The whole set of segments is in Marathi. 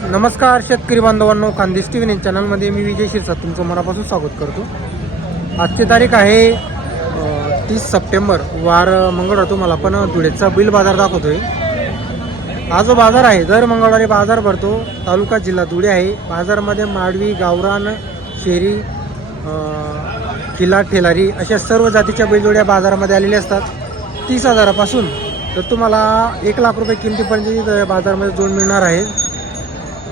नमस्कार शेतकरी बांधवांनो खानदेश टी व्ही चॅनलमध्ये मी विजय शिरसाट तुमचं मनापासून स्वागत करतो. आजची तारीख आहे तीस सप्टेंबर. वार मंगळवार तुम्हाला पण धुळेचा बिल बाजार दाखवतोय. हा जो बाजार आहे दर मंगळवारी बाजार भरतो. तालुका जिल्हा धुळे आहे. बाजारामध्ये माडवी गावरान शेरी खिला किल्ला ठेलारी अशा सर्व जातीच्या बैलजोड्या बाजारामध्ये आलेल्या असतात. तीस हजारापासून तर तुम्हाला एक लाख रुपये किमतीपर्यंत बाजारामध्ये जोड मिळणार आहे.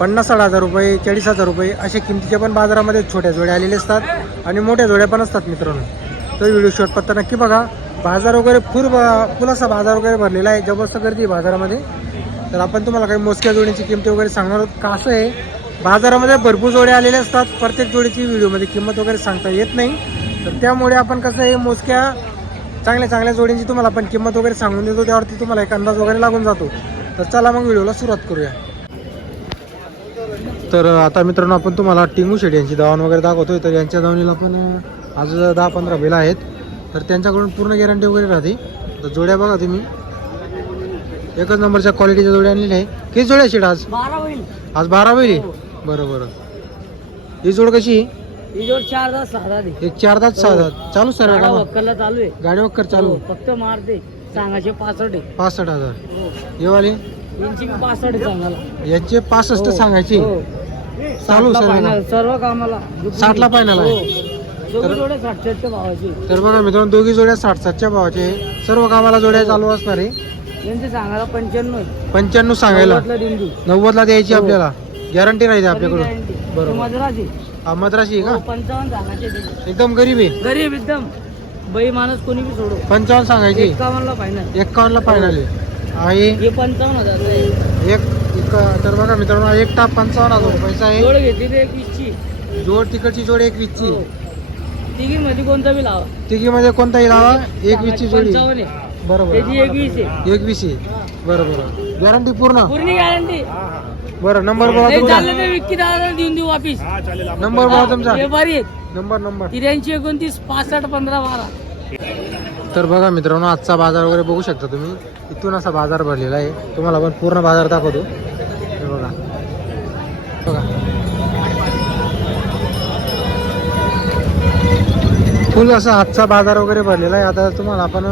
पन्नास साठ हजार रुपये चाळीस हजार रुपये अशा किमतीच्या पण बाजारामध्ये छोट्या जोड्या आलेल्या असतात आणि मोठ्या जोड्या पण असतात मित्रांनो. तर व्हिडिओ शॉट पत्ता नक्की बघा. बाजार वगैरे फुल फुल असा बाजार वगैरे भरलेला आहे. जबरदस्त गर्दी आहे बाजारामध्ये. तर आपण तुम्हाला काही मोजक्या जोडीची किमती वगैरे सांगणार आहोत. का असं आहे? बाजारामध्ये भरपूर जोड्या आलेल्या असतात. प्रत्येक जोडीची व्हिडिओमध्ये किंमत वगैरे सांगता येत नाही. तर त्यामुळे आपण कसं आहे मोजक्या चांगल्या चांगल्या जोडींची तुम्हाला आपण किंमत वगैरे सांगून देतो. त्यावरती तुम्हाला एक अंदाज वगैरे लागून जातो. तर चला मग व्हिडिओला सुरुवात करूया. तर आता मित्रांनो आपण तुम्हाला टिंगू शेड यांची दावण वगैरे दाखवतोय. तर यांच्या दावणीला पण आज दहा पंधरा बैल आहेत. तर त्यांच्याकडून पूर्ण गॅरंटी वगैरे राहते. तर जोड्या बघा तुम्ही. एकच नंबरच्या क्वालिटीच्या जोड्या आणलेल्या आहे किती जोड्या शेड आज? आज बारा बैल? बरं बरं. ही जोड कशी? ही चार तास सहा दे एक चार दात सहा दात. चालू सर चालू आहे. गाडी वक्कर चालू हो, फक्त मारते. सांगायचे पासष्ट पासष्ट हजार. हो. येवाले यांची पासष्ट आहे सांगायला यांचे पासष्ट हो. सांगायची हो. चालू साठला सर सर्व कामाला साठला final आहे. हो. दोघी जोडे साठच्या भावाची तर बघा मित्रांनो दोघी जोड्या साठ सातच्या भावाचे आहे. सर्व कामाला जोड्या चालू असणार आहे यांचे सांगायला पंच्याण्णव आहे. पंच्याण्णव सांगायला नव्वदला देऊन देऊ. नव्वदला द्यायची हो. आपल्याला गॅरंटी राहते आपल्याकडून guarantee. बरोबर. मद्रासी हा मद्राशी आहे हो, का पंचावन्न सांगायचे ते. एकदम गरीब आहे गरीब एकदम बाई माणूस कोणी बी सोडो पंचावन्न सांगायची एकावन्नला फायनल एक्कावन्नला फायनल आहे हे पंचावन्न हजार आहे एक एक- तर बघा मित्रांनो एक टाप पंचावन्न हजार रुपयाचा आहे. जोड घेतली ते एकवीसची. जोड तिकडची जोड एक वीसची हो. तिघी मध्ये कोणता बी लावा. तिघीमध्ये कोणताही लावा एक वीसची जोडी. पंचावन्न आहे. बरोबर. त्याची एकवीस आहे. एक वीस आहे. बरं बरं गॅरंटी पूर्ण? पूर्ण गॅरंटी बरं नंबर बोला नाही तुमचा. चाललं तर विक्की दादा देऊन देऊ वापिस. नंबर बोला तुमचा. व्यापारी आहेत नंबर नंबर त्र्याऐंशी एकोणतीस पासष्ट पंधरा बारा. तर बघा मित्रांनो आजचा बाजार वगैरे बघू शकता तुम्ही. इथून असा बाजार भरलेला आहे. तुम्हाला पण पूर्ण बाजार दाखवतो. हे बघा. बघा. फुल असा आजचा बाजार वगैरे भरलेला आहे. आता तुम्हाला आपण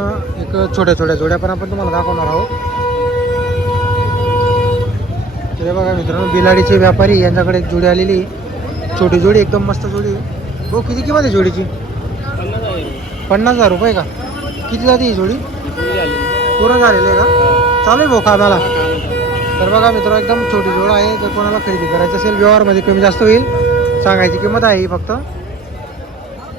एक छोट्या छोट्या जोड्या पण आपण तुम्हाला दाखवणार आहोत. तर बघा मित्रांनो बिलाडीचे व्यापारी यांच्याकडे एक जोडी आलेली छोटी जोडी एकदम मस्त जोडी आहे. किती किंमत आहे जोडीची? पन्नास हजार रुपये का? किती जाते ही जोडी? पूर्ण झालेली आहे का? चालू आहे भाऊ कामाला. तर बघा मित्र एकदम छोटी जोड आहे. जर कोणाला खरेदी करायची असेल व्यवहारमध्ये कमी जास्त होईल. सांगायची किंमत आहे ही फक्त.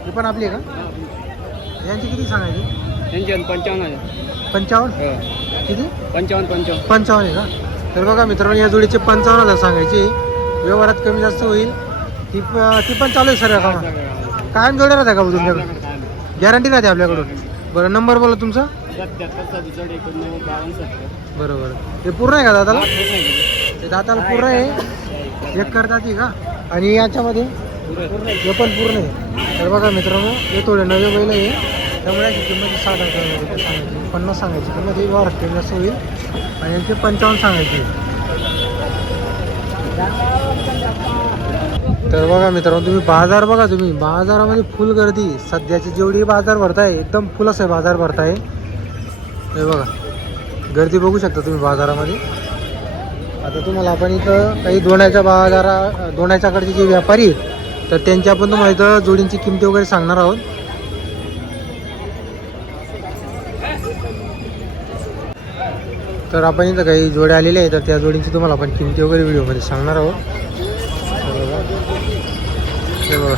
ही पण आपली आहे का? यांची किती सांगायची? पंचावन्न. पंचावन्न किती? पंचावन्न पंचावन्न. पंचावन्न आहे का? तर बघा मित्रांनो या जोडीचे पंचावन्न हजार सांगायचे. व्यवहारात कमी जास्त होईल. ती ती पण चालू आहे सर्व कामा कायम जोड्या राहत्या का तुमच्याकडे? गॅरंटी राहते आपल्याकडून? बरं नंबर बोला तुमचा. बरं बरं हे पूर्ण आहे का दादाला ते दाताला पूर्ण आहे? एक करतात ती का? आणि याच्यामध्ये? हे पण पूर्ण आहे. तर बघा मित्रांनो हे थोडे नवे बैल आहे. त्यामुळे याची किंमत साठ हजार सांगायची. पन्नास सांगायची. किंमत ही वाढते जास्त होईल. आणि यांची पंचावन्न सांगायची. तर बघा मित्रांनो तुम्ही बाजार बघा तुम्ही. बाजारामध्ये फुल गर्दी. सध्याची जेवढी बाजार भरताय एकदम फुल असं बाजार भरताय. हे बघा. गर्दी बघू शकता तुम्ही बाजारामध्ये. आता तुम्हाला आपण इथं काही दोण्याच्या बाजारा दोण्याच्याकडचे जे व्यापारी आहेत तर त्यांची आपण तुम्हाला इथं जोडींची किमती वगैरे सांगणार आहोत. तर आपण इथं काही जोड्या आलेल्या आहेत तर त्या जोडींची तुम्हाला आपण किमती वगैरे व्हिडिओमध्ये सांगणार आहोत. हे बघा.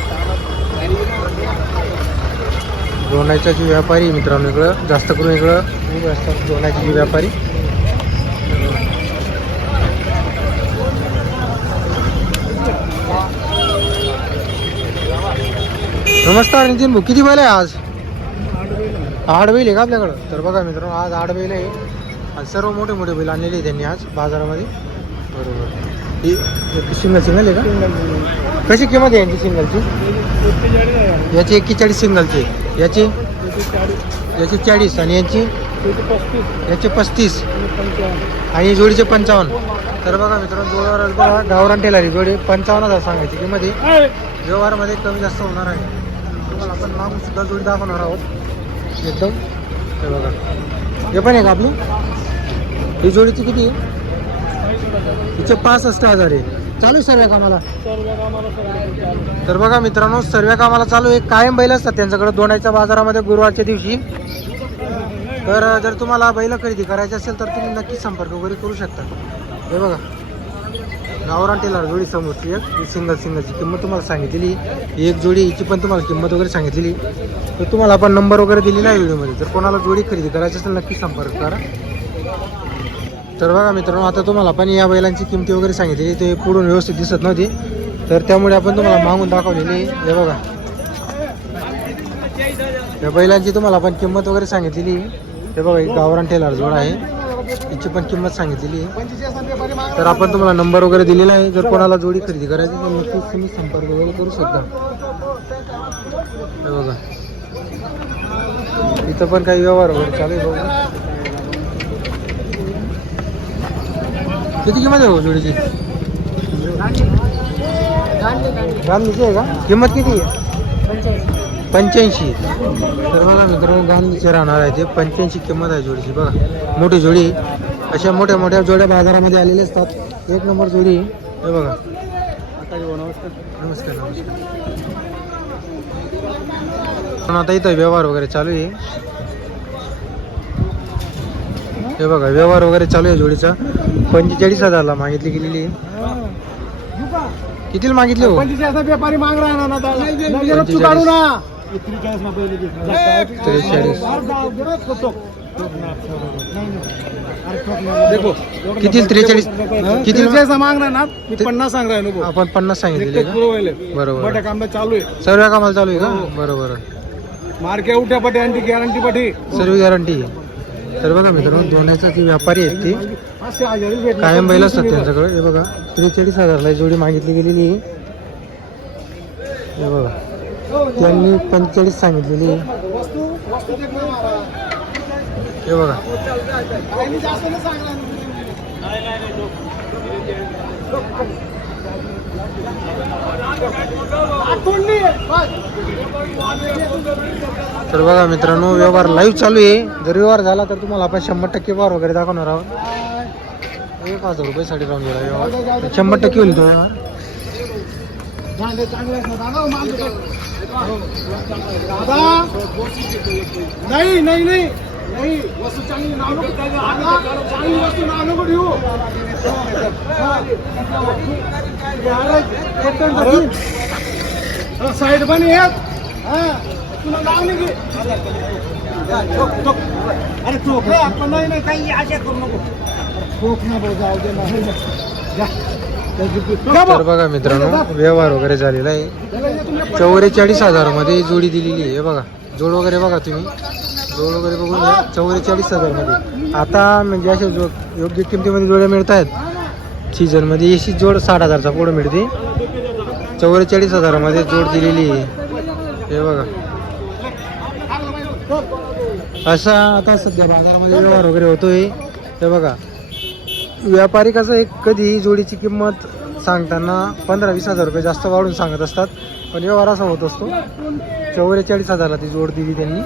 दोनाच्या जी व्यापारी मित्रांनो इकडं जास्त करून इकडं खूप असतात व्यापारी. नमस्कार नितीन भाऊ किती बैल आहे आज? आठ बैल आहे का आपल्याकडं? तर बघा मित्रांनो आज आठ बैल आहे. आज सर्व मोठे मोठे बैल आणलेले त्यांनी आज बाजारामध्ये. बरोबर. ही सिंगल सिंगल आहे का? कशी किंमत आहे यांची सिंगलची? याची एक्केचाळीस सिंगलची याची? याची चाळीस आणि यांची? याचे पस्तीस. आणि जोडीचे पंचावन्न. तर बघा मित्रांनो जोडवर बघा गावरान टेलर. जोडी पंचावन्न हजार सांगायची. किंमत आहे व्यवहारमध्ये कमी जास्त होणार आहे. तुम्हाला आपण लांब सुद्धा जोडी दाखवणार आहोत. एकदम. हे बघा. हे पण आहे का आपली. ही जोडीची किती आहे? हिचे पासष्ट हजार आहे. चालू आहे सर्व कामाला? तर बघा मित्रांनो सर्व कामाला चालू आहे. कायम बैल असतात त्यांच्याकडे. दोनाच्या बाजारामध्ये गुरुवारच्या दिवशी. तर जर तुम्हाला बैल खरेदी करायची असेल तर तुम्ही नक्की संपर्क वगैरे करू शकता. हे बघा. गावरान टेलर जोडी समोरची एक. सिंगल सिंगलची किंमत तुम्हाला सांगितलेली. एक जोडी हिची पण तुम्हाला किंमत वगैरे सांगितलेली. तर तुम्हाला आपण नंबर वगैरे दिलेला आहे व्हिडिओमध्ये. जर कोणाला जोडी खरेदी करायची असेल नक्की संपर्क करा. तर बघा मित्रांनो आता तुम्हाला पण या बैलांची किमती वगैरे सांगितली ते पुढून व्यवस्थित दिसत नव्हती. तर त्यामुळे आपण तुम्हाला मागून दाखवलेली हे बघा. या बैलांची तुम्हाला आपण किंमत वगैरे सांगितलेली हे बघा एक गावरान टेलर जोड आहे. याची पण किंमत सांगितलेली तर आपण तुम्हाला नंबर वगैरे दिलेला आहे. जर कोणाला जोडी खरेदी करायची तर नक्कीच तुम्ही संपर्क वगैरे करू शकता. हे बघा. इथं पण काही व्यवहार वगैरे चालू आहे बघा. किती किंमत आहे जोडीची? गांधीची आहे का? किंमत किती आहे? पंच्याऐंशी. तर बघा मित्रांनो गांधीचे राहणार आहे ते. पंच्याऐंशी किंमत आहे जोडीची. बघा मोठी जोडी. अशा मोठ्या मोठ्या जोड्या बाजारामध्ये आलेल्या असतात. एक नंबर जोडी. हे बघा. नमस्कार नमस्कार. आता इथं व्यवहार वगैरे चालू आहे. हे बघा व्यवहार वगैरे चालू आहे जोडीचा पंचेचाळीस हजारला मागितली गेलेली आहे कितीला मागितले हो व्यापारी माग रहा है ना पंचेचाळीस. तू काढू ना त्रेचाळीस देखो किती त्रेचाळीस किती जैसा मांग रहा है ना मी पन्नास सांग है आपण पन्नास सांगितलेले का बरोबर चालू आहे सर्व कामाला चालू आहे का बरोबर मार्के उठ्या पटी आणखी गॅरंटी पटी सर्व गॅरंटी तर बघा मित्रांनो दोन्हीचा जे व्यापारी आहेत ते कायम बैल असतात त्यांच्याकडे हे बघा त्रेचाळीस हजारला ही जोडी मागितली गेलेली आहे. हे बघा त्यांनी पंचेचाळीस सांगितलेली आहे. हे बघा. आठवण तर बघा मित्रांनो व्यवहार लाईव्ह चालू आहे जर व्यवहार झाला तर तुम्हाला आपण शंभर टक्के व्यवहार वगैरे दाखवणार आहोत एक हजार रुपये साठी राहून गेला व्यवहार शंभर टक्के होईल तो व्यवहार नाही नाही नाही साईड पण येत तुला नाव नाही अरे नाही नाही काही आशा करू नको ना भाऊ, जाऊ दे तर बघा मित्रांनो व्यवहार वगैरे झालेला आहे. चौवेचाळीस हजारामध्ये जोडी दिलेली आहे बघा. जोड वगैरे बघा तुम्ही. जोड वगैरे बघून घ्या चौवेचाळीस हजारमध्ये. आता म्हणजे अशा जो योग्य किमतीमध्ये जोड्या मिळत आहेत. सीझनमध्ये अशी जोड साठ हजारचा पुढं मिळते. चौवेचाळीस हजारामध्ये जोड दिलेली आहे. हे बघा. असा आता सध्या बाजारामध्ये व्यवहार वगैरे होतोय. हे बघा. व्यापारी कसं एक कधीही जोडीची किंमत सांगताना पंधरा वीस हजार रुपये जास्त वाढून सांगत असतात. पण व्यवहार असा होत असतो. चौवेचाळीस हजारला ती जोड दिली त्यांनी.